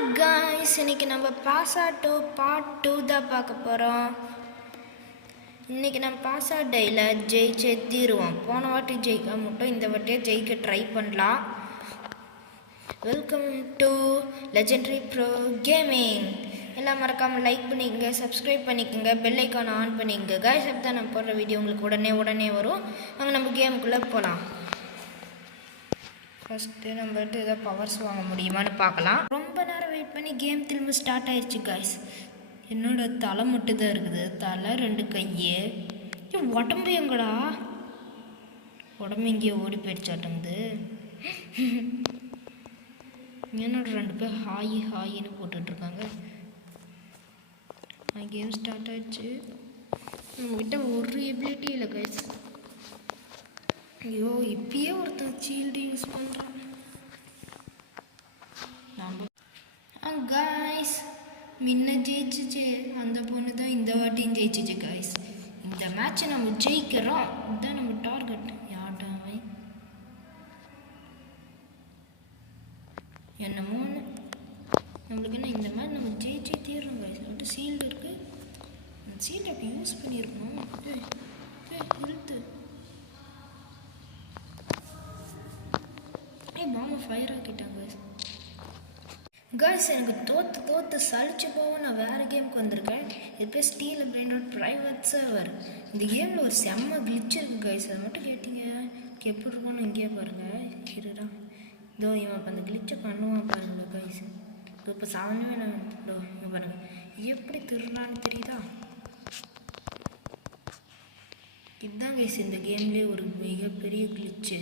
Hi guys, இன்னைக்கு நம்ம பாசா two part 2 தான் பார்க்க போகிறோம். இன்றைக்கி நம்ம பாசா டேயில் ஜெயிச்சே தீருவோம். போன வாட்டி ஜெயிக்க மட்டும் இந்த வாட்டியே ஜெயிக்க ட்ரை பண்ணலாம். Welcome to legendary bro gaming. எல்லாம் மறக்காமல் லைக் பண்ணிக்கங்க, சப்ஸ்கிரைப் பண்ணிக்கோங்க, பெல் ஐக்கானை ஆன் பண்ணிக்கங்க காய்ஸ். அப்போ தான் நம்ம போடுற வீடியோ உங்களுக்கு உடனே வரும். அங்கே நம்ம கேமுக்குள்ளே போகலாம். ஃபஸ்ட்டு நம்ம ஏதோ பவர்ஸ் வாங்க முடியுமான்னு பார்க்கலாம். ரொம்ப நேரம் வெயிட் பண்ணி கேம் திரும்ப ஸ்டார்ட் ஆயிடுச்சு காய்ஸ். என்னோட தலை மட்டும் தான் இருக்குது, தலை 2 கையே. உடம்பு எங்கடா? உடம்பு எங்கேயோ ஓடி போயிடுச்சாட்டங்குது. என்னோட 2 பேர் ஹாயின்னு போட்டுட்ருக்காங்க. கேம் ஸ்டார்ட் ஆயிடுச்சு. நம்மகிட்ட ஒரு எபிலிட்டி இல்லை காய்ஸ். ஐயோ, இப்பயே ஒருத்தர் சீல்டு யூஸ் பண்ணுறான். காய்ஸ், முன்ன ஜெயிச்சிச்சு அந்த பொண்ணு தான் இந்த வாட்டியும் ஜெயிச்சிச்சு காய்ஸ். இந்த மேட்சை நம்ம ஜெயிக்கிறோம், இதுதான் நம்ம டார்கெட். யாட்டாமே என்னமோன்னு நம்மளுக்கு என்ன, இந்த மாதிரி நம்ம ஜெயிச்சே தீர்றோம் காய்ஸ். வந்துட்டு சீல்டு இருக்குது, அந்த சீல்டு அப்படி யூஸ் பண்ணியிருக்கணும். இழுத்து மாமா ஃபயர் ஆக்கிட்டாங்க காய்ஸ். எனக்கு தோற்று சளிச்சு போவோம். நான் வேறு கேமுக்கு வந்திருக்கேன். இது பேர் ஸ்டீல் பிராண்டட் ப்ரைவேட் சர்வர். இந்த கேமில் ஒரு செம்ம கிளிச் இருக்குது காய்ஸ். அதை மட்டும் கேட்டீங்க எப்படி இருக்கும்னு இங்கேயே பாருங்கள். இருடா, இதோ இவன் இப்போ அந்த கிளிச்சை பண்ணுவான் பாருங்க காய்ஸ். இப்போ சாதாரணமே நான் இதோ இங்கே பாருங்கள் எப்படி திருடலான்னு தெரியுதா? இதுதான் காய்ஸ் இந்த கேம்லேயே ஒரு மிகப்பெரிய கிளிச்சு.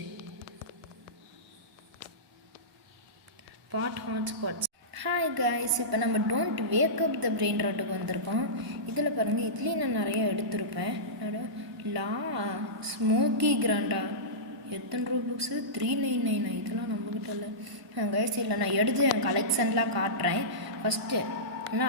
ஹாட்ஸ்பாட்ஸ். ஹாய் காய்ஸ், இப்போ நம்ம don't wake up the brain ராட்டுக்கு வந்திருக்கோம். இதில் பாருங்கள், இதுலேயும் நான் நிறையா எடுத்திருப்பேன். ஸ்மோக்கி கிராண்டா எத்தனை ரூபுக்ஸு? 399. இதெல்லாம் நம்மக்கிட்ட இல்லை காய்ஸ். இல்லை, நான் எடுத்து என் கலெக்ஷன்லாம் காட்டுறேன். ஃபஸ்ட்டு என்ன,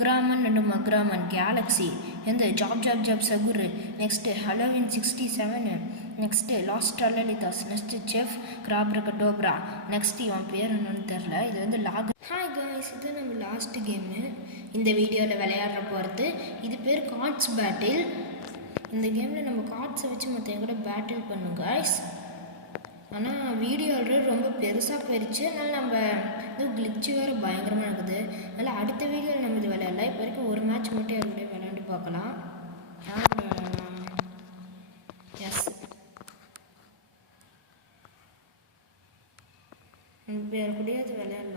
கிராமன் அண்டு மக்ராமன் கேலக்ஸி, எந்த ஜாப் சகுரு, நெக்ஸ்ட்டு ஹலோவின் 67, நெக்ஸ்ட்டு லாஸ்ட் லலிதாஸ், நெக்ஸ்ட்டு செஃப் கிராப்ரகடோப்ரா, நெக்ஸ்ட்டு இவன் பேர் என்னன்னு தெரில. இது வந்து லாக். ஹாய் காய்ஸ், இது நம்ம லாஸ்ட் கேமு இந்த வீடியோவில் விளையாடுற போகிறது. இது பேர் கார்ட்ஸ் பேட்டில். இந்த கேமில் நம்ம கார்ட்ஸை வச்சு மற்ற கூட பேட்டில் பண்ணும் காய்ஸ். ஆனால் வீடியோ ஆல்ரெடி ரொம்ப பெருசாக போயிடுச்சு. அதனால் நம்ம இது கிளிச்சு வேறு பயங்கரமாக இருக்குது. அதனால் அடுத்த வீடியோவில் நம்ம இது விளையாடலாம். இப்போ வரைக்கும் ஒரு மேட்ச் மட்டும் என்னுடைய விளையாண்டு பார்க்கலாம். எஸ், வேறு கூடயே அது விளையாடலாம்.